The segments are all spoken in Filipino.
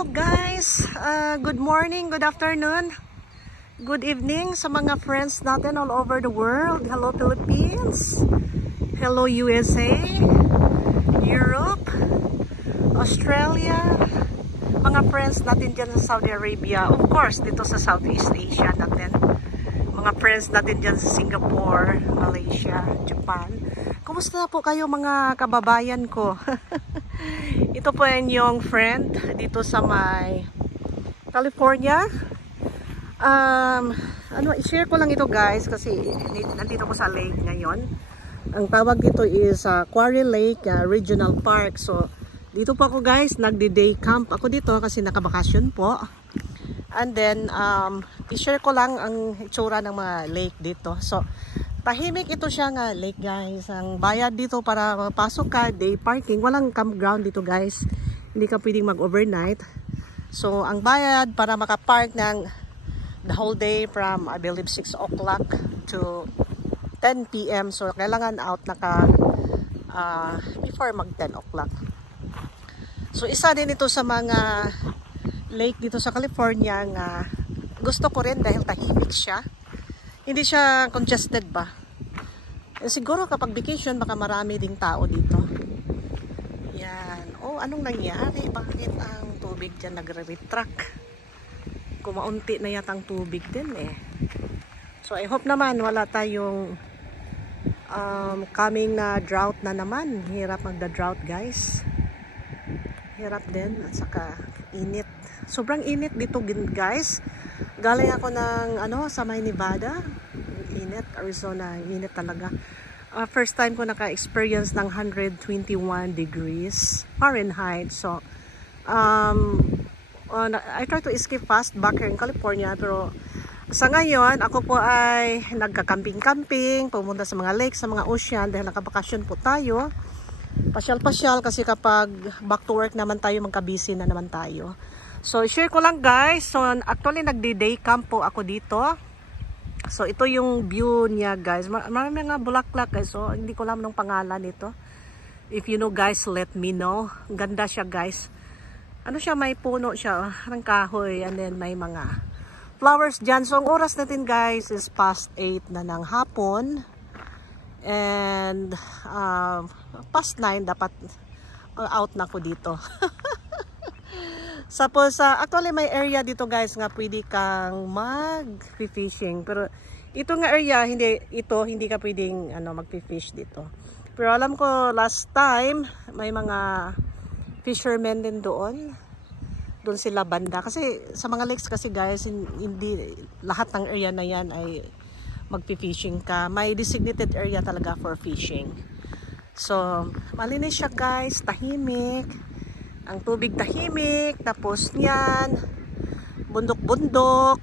Hello guys, good morning, good afternoon, good evening sa mga friends natin all over the world. Hello Philippines, hello USA, Europe, Australia, mga friends natin dyan sa Saudi Arabia, of course dito sa Southeast Asia natin, mga friends natin dyan sa Singapore, Malaysia, Japan. Kumusta na po kayo mga kababayan ko? Ito po yung friend dito sa may California. I-share ko lang ito guys kasi nandito ko sa lake ngayon. Ang tawag dito is Quarry Lake Regional Park. So dito po ako guys, nagdi-day camp ako dito kasi nakabakasyon po. And then i-share ko lang ang itsura ng mga lake dito. So tahimik ito siya nga lake guys. Ang bayad dito para mapasok ka, day parking. Walang campground dito guys. Hindi ka pwedeng mag-overnight. So ang bayad para makapark ng the whole day from I believe 6 o'clock to 10 p.m. So kailangan out naka before mag 10 o'clock. So isa din ito sa mga lake dito sa California nga gusto ko rin dahil tahimik siya. Hindi siya congested ba? Siguro kapag vacation baka marami ding tao dito. Yan. Oh, anong nangyari? Bakit ang tubig dyan nagre-retract? Kumaunti na yata ang tubig din eh. So I hope naman wala tayong coming na drought na naman. Hirap magda-drought guys. Hirap din. At saka init. Sobrang init dito guys. Galing ako ng sa may Nevada. Init, Arizona, init talaga. First time ko naka-experience ng 121 degrees Fahrenheit. So I try to escape fast back here in California, pero sa ngayon ako po ay nagka-camping-camping, pumunta sa mga lakes, sa mga ocean dahil nakabakasyon po tayo. Pasyal-pasyal kasi kapag back to work naman tayo, magka-busy na naman tayo. So, share ko lang guys. So, actually nagdi-day camp po ako dito. So, ito yung view niya guys. Marami nga bulaklak guys. So, hindi ko alam ng pangalan nito. If you know guys, let me know. Ganda siya guys. Ano siya, may puno siya. Ng kahoy. And then may mga flowers dyan. So, ang oras natin guys is past 8 na ng hapon. And past 9 dapat out na ako dito. Suppose, actually may area dito guys nga pwede kang mag-fishing. Pero ito nga area, hindi ka pwedeng mag-fish dito. Pero alam ko last time, may mga fishermen din doon. Doon sila banda. Kasi sa mga lakes kasi guys, hindi lahat ng area na yan ay mag-fishing ka. May designated area talaga for fishing. So, malinis siya guys, tahimik. Ang tubig tahimik, tapos yan, bundok-bundok,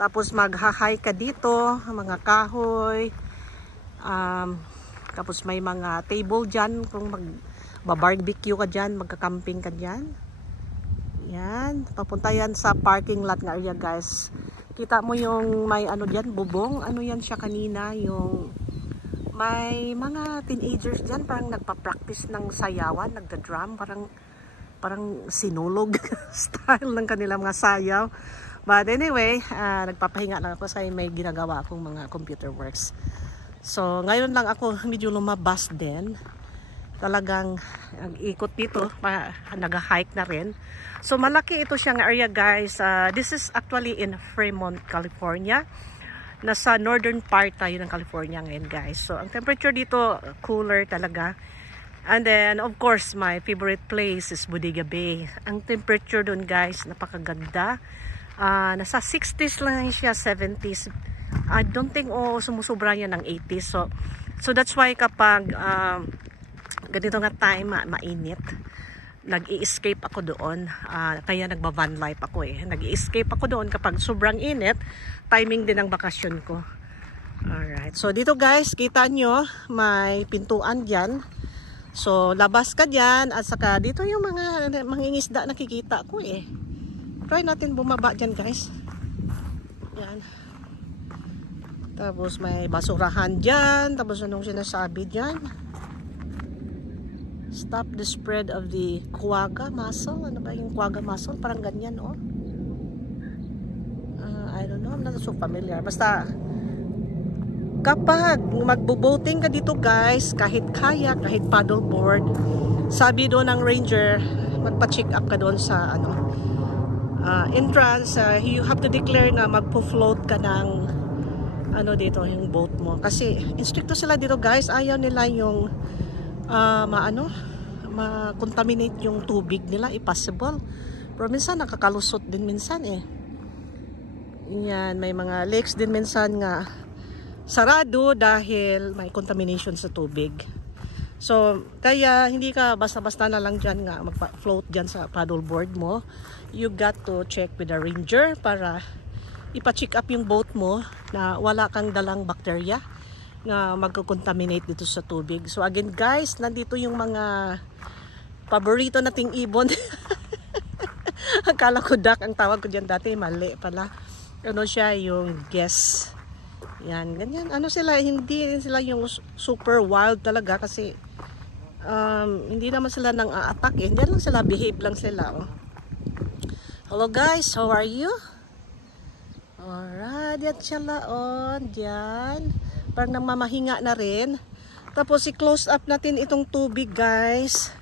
tapos maghahay ka dito, mga kahoy, tapos may mga table dyan, kung mag-barbecue ka dyan, magka-camping ka dyan. Yan, papunta yan sa parking lot nga area guys. Kita mo yung may dyan, bubong, yan siya kanina, yung may mga teenagers dyan parang nagpa-practice ng sayawan, nagda-drum, parang sinulog style ng kanilang mga sayaw. But anyway, nagpapahinga lang ako kasi may ginagawa akong mga computer works. So ngayon lang ako medyo lumabas din. Talagang ikot dito, nag-hike na rin. So malaki ito siyang area guys. This is actually in Fremont, California. Nasa northern part tayo ng California ngayon guys. So ang temperature dito cooler talaga. And then of course my favorite place is Bodega Bay. Ang temperature doon guys napakaganda. Nasa 60s lang siya, 70s. I don't think sumusobra yan ng 80s. So that's why kapag ganito nga time mainit, nag-i-escape ako doon. Kaya nagba-van life ako eh. Nag-i-escape ako doon kapag sobrang init. Timing din ng bakasyon ko. Alright. So dito guys, kita nyo, may pintuan dyan. So labas ka dyan. At saka dito yung mga mangingisda nakikita ko eh. Try natin bumaba dyan guys. Yan. Tapos may basurahan dyan. Tapos anong sinasabi dyan? Stop the spread of the quagga mussel. Ano ba yung quagga mussel? Parang ganyan, oh. I don't know. I'm not so familiar. Basta, kapag magbo-boating ka dito guys, kahit kayak, kahit paddleboard, sabi doon ng ranger, magpa-check up ka doon sa entrance. You have to declare na magpo-float ka ng dito yung boat mo. Kasi instricto sila dito guys. Ayaw nila yung ma-contaminate yung tubig nila, impossible. Pero minsan nakakalusot din minsan eh. Yan, may mga lakes din minsan nga sarado dahil may contamination sa tubig. So, kaya hindi ka basta-basta na lang dyan nga mag-float dyan sa paddleboard mo. You got to check with the ranger para ipa-check up yung boat mo na wala kang dalang bacteria na magko-contaminate dito sa tubig. So again guys, nandito yung mga paborito nating ibon. Akala ko duck ang tawag ko dyan dati, mali pala. Ano siya, yung guess. Yan, ganyan. Ano sila, hindi sila yung super wild talaga kasi hindi naman sila nang a-attack eh. Diyan lang sila, behave lang sila. Oh. Hello guys, how are you? Alright, yan sila on. Diyan. Parang namamahinga na rin. Tapos i-close up natin itong tubig guys.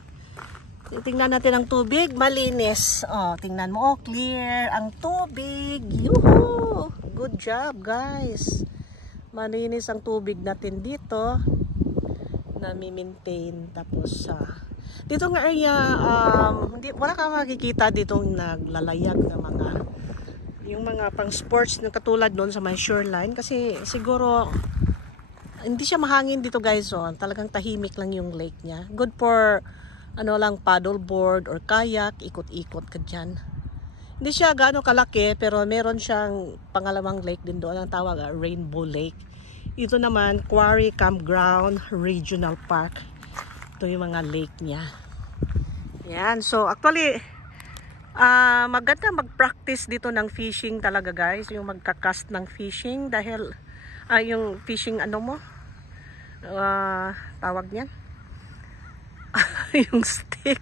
Tingnan natin ang tubig, malinis. Oh, tingnan mo, oh, clear ang tubig. Yuhu! Good job, guys. Malinis ang tubig natin dito. Na-maintain. Tapos, dito nga area, wala kang makikita dito naglalayag na yung mga pang sports na katulad doon sa may shoreline. Kasi siguro, hindi siya mahangin dito guys. Oh. Talagang tahimik lang yung lake niya. Good for lang paddleboard or kayak, ikot-ikot ka dyan. Hindi siya gaano kalaki pero meron siyang pangalawang lake din doon, ang tawag Rainbow Lake. Ito naman Quarry Campground Regional Park. Ito yung mga lake niya. Yan, so actually maganda mag-practice dito ng fishing talaga guys, yung magka-cast ng fishing dahil yung fishing tawag niyan yung stick.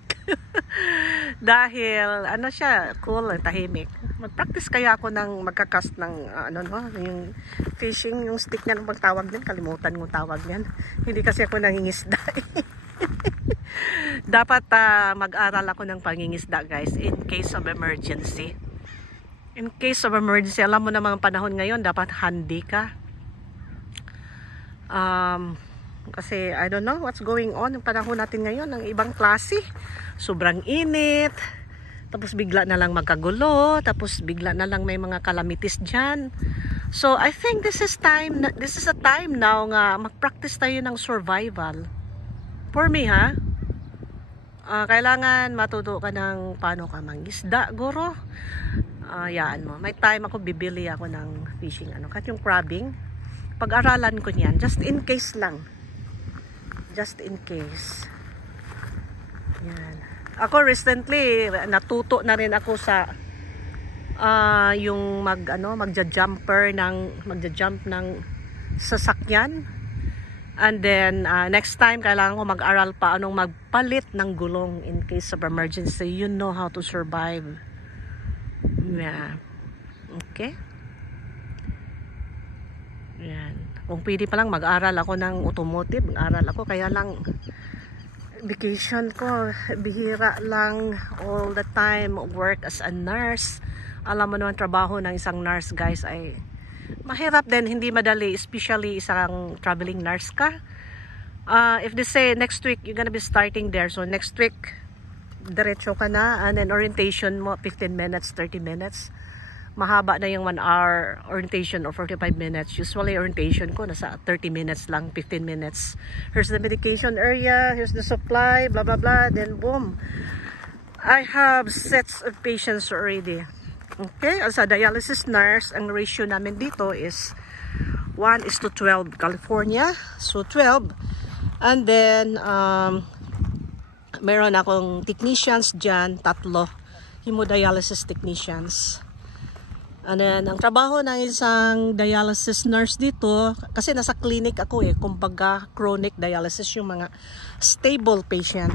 Dahil siya, cool, tahimik. Mag-practice kaya ako ng magka-cast ng yung fishing, yung stick niya, bang tawag din, kalimutan mo tawag niyan. Hindi kasi ako nangingisda. Dapat mag-aral ako ng pangingisda guys, in case of emergency. In case of emergency, alam mo namang panahon ngayon, dapat handy ka. Kasi I don't know what's going on yung panahon natin ngayon, ng ibang klase. Sobrang init, tapos bigla na lang magkagulo, tapos bigla na lang may mga calamities dyan. So I think this is a time now nga mag-practice tayo ng survival. For me kailangan matuto ka ng paano ka mangisda, guro. Yaan mo, may time ako bibili ako ng fishing kahit yung crabbing. Pag-aralan ko niyan, just in case lang. Just in case. Yan. Ako recently natuto na rin ako sa yung magja-jump ng sasakyan. And then next time kailangan ko mag-aral pa anong magpalit ng gulong in case of emergency. You know how to survive. Yeah. Okay? Yan. Kung pwede pa lang mag-aral ako ng automotive, mag-aral ako, kaya lang vacation ko, bihira lang all the time, work as a nurse. Alam mo naman, trabaho ng isang nurse guys ay mahirap din, hindi madali, especially isang traveling nurse ka. If they say next week you're gonna be starting there, so next week diretso ka na, and then orientation mo 15 minutes, 30 minutes. Mahaba na yung 1 hour orientation or 45 minutes. Usually orientation ko nasa 30 minutes lang, 15 minutes. Here's the medication area, here's the supply, blah blah blah, then boom. I have sets of patients already. Okay, as a dialysis nurse, ang ratio namin dito is 1:12 California. So 12. And then meron akong technicians dyan, 3 hemodialysis technicians. And then, ang trabaho ng isang dialysis nurse dito, kasi nasa clinic ako kumbaga chronic dialysis, yung mga stable patient.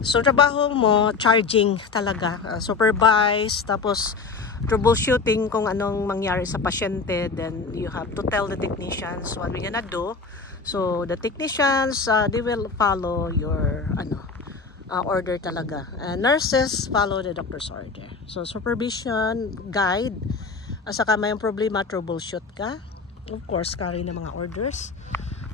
So, trabaho mo, charging talaga, supervise, tapos troubleshooting kung anong mangyari sa pasyente. Then, you have to tell the technicians what we're gonna do. So, the technicians, they will follow your, order talaga. And nurses follow the doctor's order. So, supervision, guide, saka may problema, troubleshoot ka. Of course, carry na mga orders.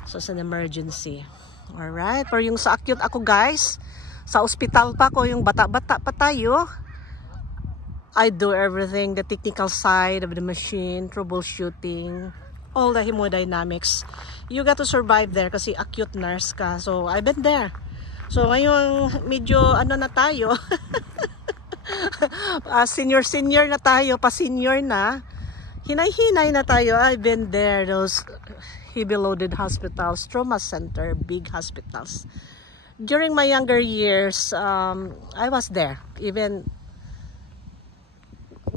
So, sa emergency. Alright. Pero yung sa acute ako guys, sa ospital pa ko, yung bata-bata pa tayo, I do everything, the technical side of the machine, troubleshooting, all the hemodynamics. You got to survive there kasi acute nurse ka. So, I've been there. So, ngayon, medyo na tayo. Senior na tayo, pa-senior na. Hinay-hinay na tayo. I've been there, those heavy loaded hospitals, trauma center, big hospitals. During my younger years, I was there. Even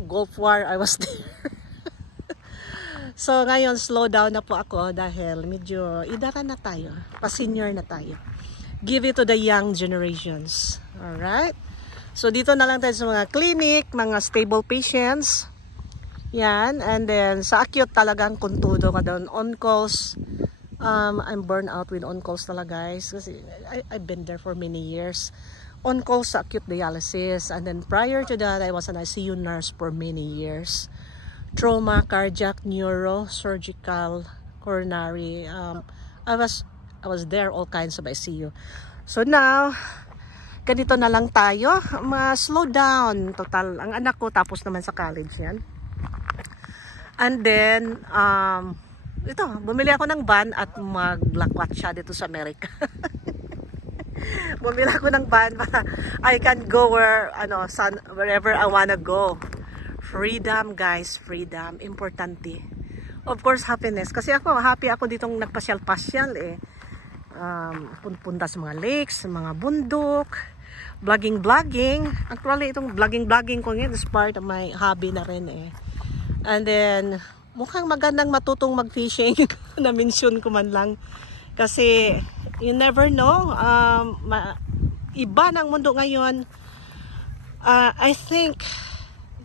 Gulf War, I was there. So ngayon, slow down na po ako dahil medyo idara na tayo. Pa-senior na tayo. Give it to the young generations. Alright? So dito na lang tayo sa mga clinic, mga stable patients. Yan, and then sa acute talagang kuntudo ka doon. On calls, I'm burned out with on calls talaga guys. Kasi I've been there for many years. On calls sa acute dialysis. And then prior to that, I was an ICU nurse for many years. Trauma, cardiac, neuro, surgical, coronary. I was there, all kinds of ICU. So now, ganito na lang tayo. Slow down. Total, ang anak ko tapos naman sa college yan. And then, ito, bumili ako ng van at maglakwat siya dito sa Amerika. Bumili ako ng van para I can go wherever I wanna go. Freedom, guys, freedom. Importante. Of course, happiness. Kasi happy ako ditong nagpasyal-pasyal punta sa mga lakes, sa mga bundok, vlogging. Actually, itong vlogging ko ngayon is part of my hobby na rin And then, mukhang magandang matutong mag-fishing. Na-mention ko man lang. Kasi, you never know. Iba ng mundo ngayon. I think,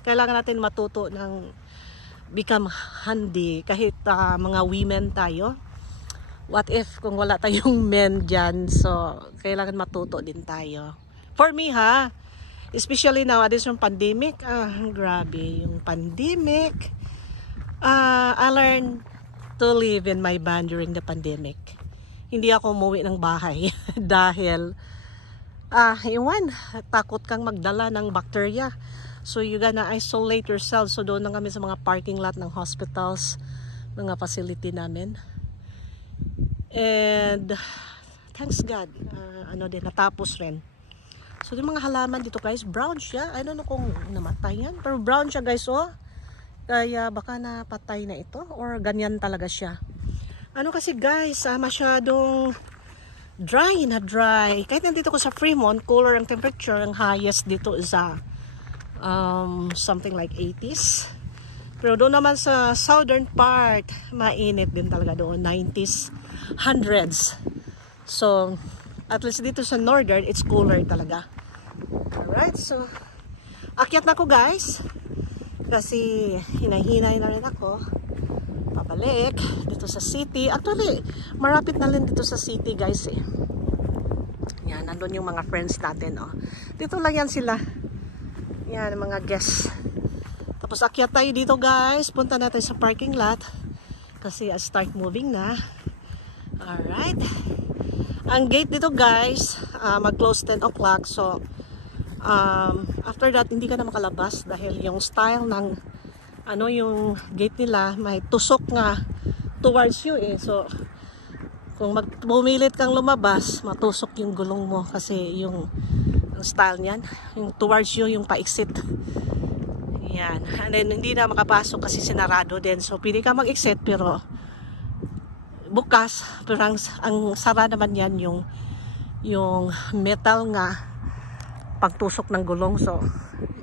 kailangan natin matuto ng become handy. Kahit mga women tayo. What if kung wala tayong men dyan? So, kailangan matuto din tayo. For me especially nowadays yung pandemic, grabe yung pandemic. I learned to live in my van during the pandemic. Hindi ako umuwi ng bahay dahil takot kang magdala ng bacteria. So you gonna isolate yourself. So doon na kami sa mga parking lot ng hospitals, mga facility namin. And thanks God, natapos rin. So, yung mga halaman dito guys, brown siya. I don't know kung namatay yan. Pero brown siya guys, Kaya baka napatay na ito. Or ganyan talaga siya. Kasi guys, masyadong dry na dry. Kahit nandito ko sa Fremont, cooler ang temperature. Ang highest dito is something like 80s. Pero doon naman sa southern part, mainit din talaga doon. 90s, 100s. So, at least dito sa northern, it's cooler talaga. Alright, so akyat na ako guys. Kasi hinay-hinay na rin ako. Pabalik dito sa city. Actually, marapit na rin dito sa city guys Yan, nandun yung mga friends natin Dito lang yan sila. Yan, mga guests. Tapos akyat tayo dito guys. Punta natin sa parking lot. Kasi I start moving na. Alright. Ang gate dito guys, mag-close 10 o'clock. So, after that, hindi ka na makalabas dahil yung style ng yung gate nila, may tusok nga towards you So, kung bumilit kang lumabas, matusok yung gulong mo kasi yung style niyan, yung towards you, yung pa-exit. Yan. And then, hindi na makapasok kasi sinarado din. So, pili ka mag-exit pero bukas, pero ang sara naman yan yung metal nga pagtusok ng gulong. So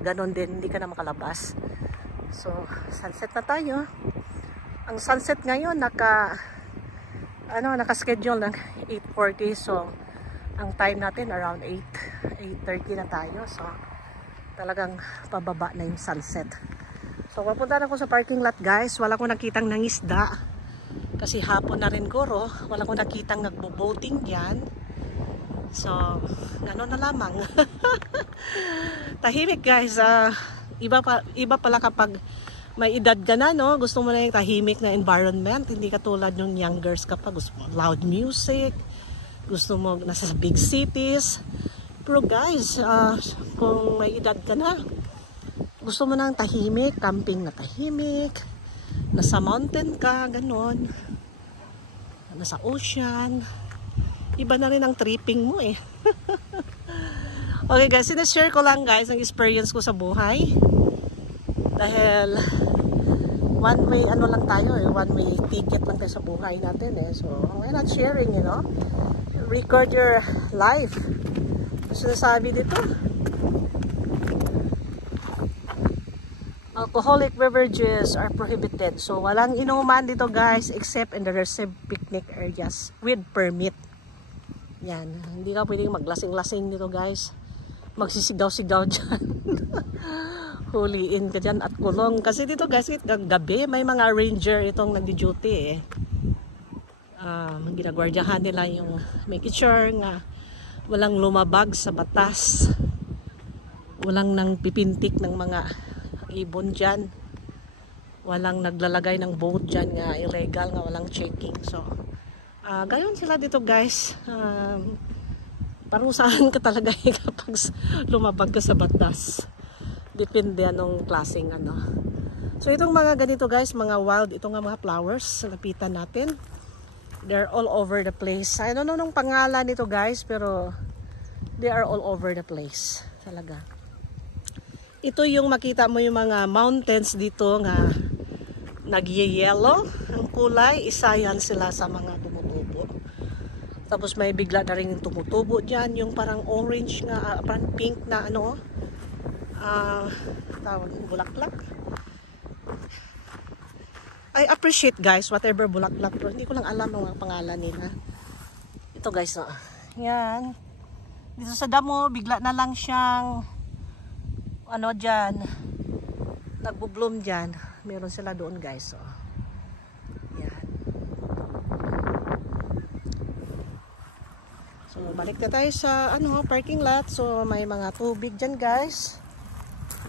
ganon din, hindi ka na makalabas. So, sunset na tayo. Ang sunset ngayon naka-schedule ng 8:40. So, ang time natin around 8:30 na tayo. So, talagang pababa na yung sunset. So, papunta na ako sa parking lot, guys. Wala ko nakitang nangisda. Kasi hapon na rin guro. Wala ko nakitang nagbo-boating diyan. So, gano'n na lamang. Tahimik, guys. Iba pala kapag may edad ka na, no? Gusto mo na yung tahimik na environment. Hindi katulad ng youngers kapag gusto mo loud music. Gusto mo nasa big cities. Pero guys, kung may edad ka na, gusto mo ng tahimik, camping na tahimik, nasa mountain ka, gano'n. Nasa ocean. Iba na rin ang tripping mo eh. Okay guys, sinashare ko lang guys ang experience ko sa buhay. Dahil one way lang tayo eh, one way ticket lang tayo sa buhay natin eh. So, why not sharing, you know? Record your life. Sinasabi dito. Alcoholic beverages are prohibited. So, walang inuman dito guys except in the reserved picnic areas with permit. Yan. Hindi ka pwedeng maglasing-lasing dito guys. Magsisigaw-sigaw dyan. Huliin ka dyan at kulong. Kasi dito guys, gabi may mga ranger itong nagdi-duty eh. Ginagwardyahan nila yung make sure nga walang lumabag sa batas. Walang nang pipintik ng mga ibon dyan. Walang naglalagay ng boat dyan nga illegal, nga walang checking. So, gayon sila dito guys. Parang saan ka talaga kapag lumabag ka sa batas. Depende anong klaseng ano. So itong mga ganito guys, mga wild, itong mga flowers, lapitan natin. They're all over the place. I don't know nung pangalan nito guys, pero they are all over the place. Talaga. Ito yung makita mo yung mga mountains dito nga nag-yellow. Ang kulay, isa yan sila sa mga tumutubo. Tapos may bigla na rin tumutubo dyan. Yung parang orange nga, parang pink na ano. Tawag bulaklak. I appreciate guys, whatever bulaklak. Pero hindi ko lang alam ang mga pangalan nila. Ito guys, yan. Dito sa damo, bigla na lang siyang ano dyan. Nagbo-bloom dyan. Meron sila doon guys. Yan. So, balik na tayo sa parking lot. So, may mga tubig dyan guys.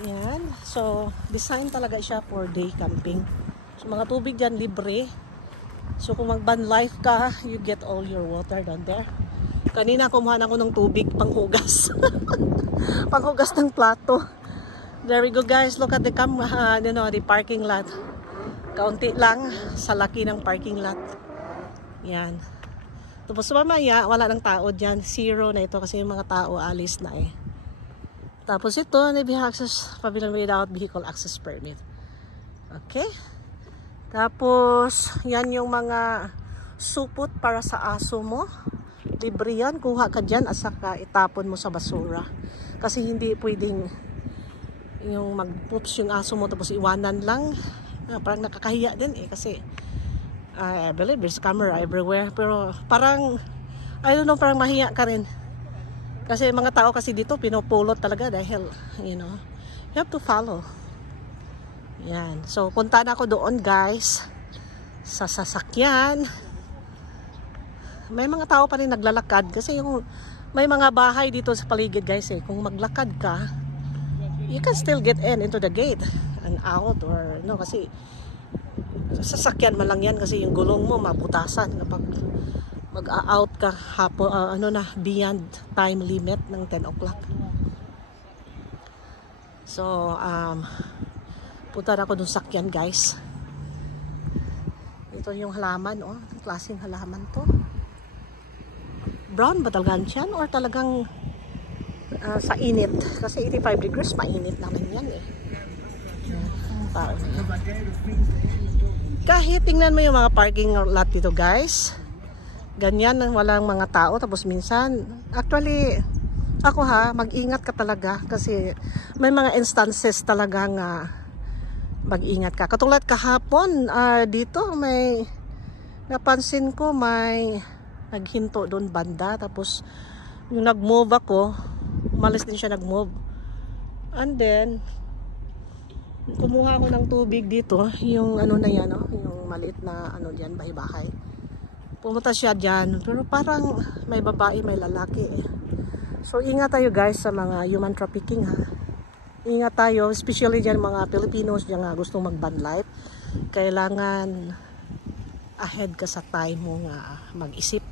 Yan. So, design talaga siya for day camping. So, mga tubig dyan libre. So, kung mag-van life ka, you get all your water down there. Kanina kumuha ako ng tubig panghugas. Panghugas ng plato. There we go guys. Look at the the parking lot. Kaunti lang sa laki ng parking lot. Yan. Tapos mamaya, wala ng tao dyan. Zero na ito kasi yung mga tao alis na eh. Tapos ito, access pavilion without vehicle access permit. Okay. Tapos, yan yung mga supot para sa aso mo. Libre yan. Kuha ka dyan at saka itapon mo sa basura. Kasi hindi pwedeng yung mag-poops yung aso mo tapos iwanan lang. Parang nakakahiya din eh kasi I believe there's camera everywhere. Pero parang, I don't know, parang mahiya ka rin. Kasi mga tao kasi dito pinupulot talaga dahil, you know, you have to follow. Yan. So, punta na ako doon guys sa sasakyan. May mga tao pa rin naglalakad kasi yung may mga bahay dito sa paligid guys eh. Kung maglakad ka, you can still get into the gate and out or no, kasi sasakyan man lang yan kasi yung gulong mo mabutasan kapag mag-out ka hapon, beyond time limit ng 10 o'clock. So, punta na ako dun sakyan guys. Ito yung halaman, ang klaseng halaman to. Brown ba talagang yan or talagang sa init? Kasi 85 degrees, mainit naman yan eh. Kahit tingnan mo yung mga parking lot dito guys, ganyan, walang mga tao. Tapos minsan, actually, ako mag-ingat ka talaga kasi may mga instances talaga nga mag-ingat ka. Katulad kahapon, dito may napansin ko may naghinto doon banda. Tapos yung nag-move ako, umalis din siya nag-move. And then, kumuha ako ng tubig dito. Yung ano na yan, yung maliit na ano dyan, bahay-bahay. Pumunta siya dyan. Pero parang may babae, may lalaki. So, ingat tayo guys sa mga human trafficking ha. Ingat tayo, especially dyan mga Filipinos dyan nga gustong mag-van life. Kailangan ahead ka sa time mo nga mag-isip.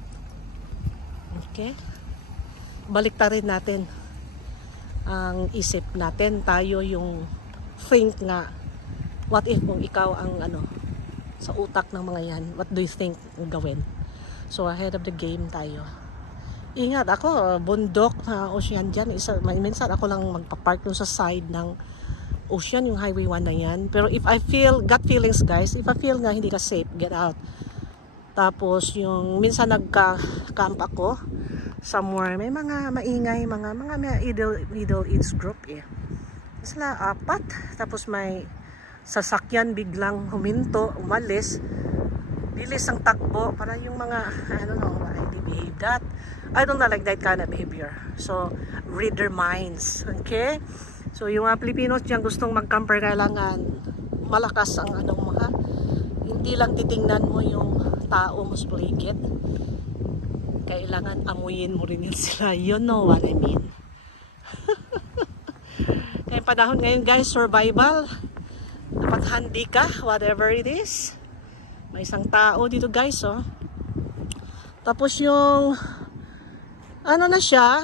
Okay? Balik ta rin natin ang isip natin. Tayo yung think nga, what if kung ikaw ang ano, sa utak ng mga yan, what do you think gawin? So ahead of the game tayo. Ingat ako, bundok na ocean dyan. Minsan ako lang magpapark yung sa side ng ocean, yung highway 1 na yan. Pero if I feel, gut feelings guys, if I feel nga hindi ka safe, get out. Tapos yung minsan nagka-camp ako somewhere, may mga maingay, mga middle age group eh. Sila 4, tapos may sasakyan biglang huminto, umalis. Bilis ang takbo, para yung mga, I don't know, they behave that. I don't like that kind of behavior. So, read their minds. Okay? So, yung mga Pilipinos dyan gustong mag-camper, kailangan malakas ang ano mo ha. Hindi lang titingnan mo yung tao mo sa paligid. Kailangan amuyin mo rin yun sila. You know what I mean. Kaya panahon ngayon guys, survival. Dapat handi ka, whatever it is. May isang tao dito guys, oh. Tapos yung ano na siya,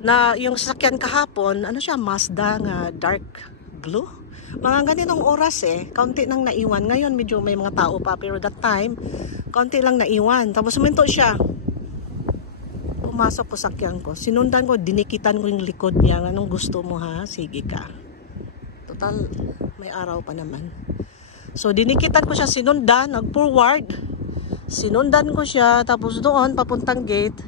na yung sasakyan kahapon, ano siya, Mazda nga dark blue. Mga ganitong oras eh, kaunti nang naiwan. Ngayon medyo may mga tao pa, pero that time, kaunti lang naiwan. Tapos suminto siya. Pumasok ko sakyan ko. Sinundan ko, dinikitan ko yung likod niya. Anong gusto mo ha? Sige ka. Total, may araw pa naman. So dinikitan ko siya, sinundan, nag-forward. Sinundan ko siya, tapos doon, papuntang gate,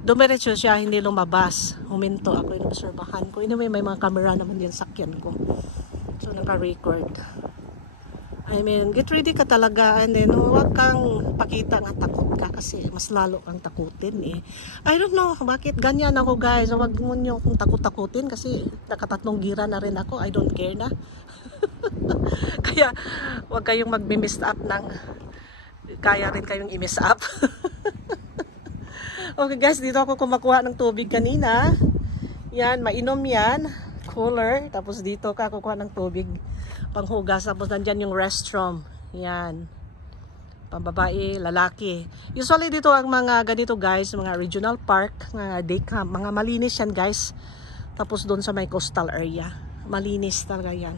dumiretso siya, hindi lumabas. Huminto ako, inobserbahan ko. Anyway, may mga camera naman din sakyan ko. So, naka-record. I mean, get ready ka talaga, and then, huwag kang pakita nga takot ka, kasi mas lalo kang takutin eh. I don't know, bakit ganyan ako guys. Huwag mo nyo kung takot-takutin, kasi nakatatlong gira na rin ako, I don't care na. Kaya, huwag kayong mag-miss up ng kaya rin kayong i-miss up. Okay guys, dito ako kumakuha ng tubig kanina. Yan, mainom yan. Cooler. Tapos dito ka kukuha ng tubig panghugas. Tapos nandyan yung restroom. Yan. Pambabae, lalaki. Usually dito ang mga ganito guys, mga regional park, mga day camp, mga malinis yan guys. Tapos doon sa may coastal area. Malinis talaga yan.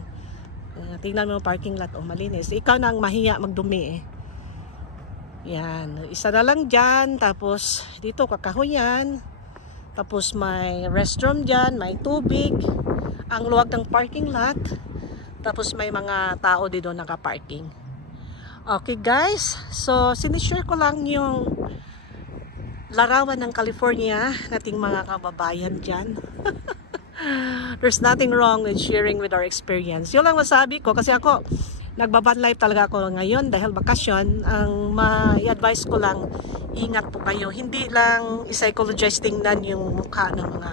Tingnan mo yung parking lot. Oh, malinis. Ikaw na ang mahiya magdumi eh. Yan, isa na lang dyan, tapos dito kakahuyan, tapos may restroom dyan, may tubig, ang luwag ng parking lot, tapos may mga tao dito naka-parking. Okay guys, so sinishare ko lang yung larawan ng California, nating mga kababayan dyan. There's nothing wrong with sharing with our experience. Yun lang masabi ko, kasi ako nagbaban life talaga ako ngayon dahil bakasyon. Ang ma-advise ko lang, ingat po kayo. Hindi lang i-psychologize, tingnan yung mukha ng mga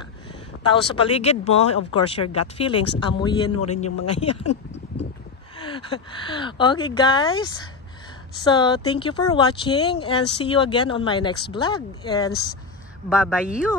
tao sa paligid mo. Of course, your gut feelings, amuyin mo rin yung mga yan. Okay guys, so thank you for watching and see you again on my next vlog. And bye-bye you!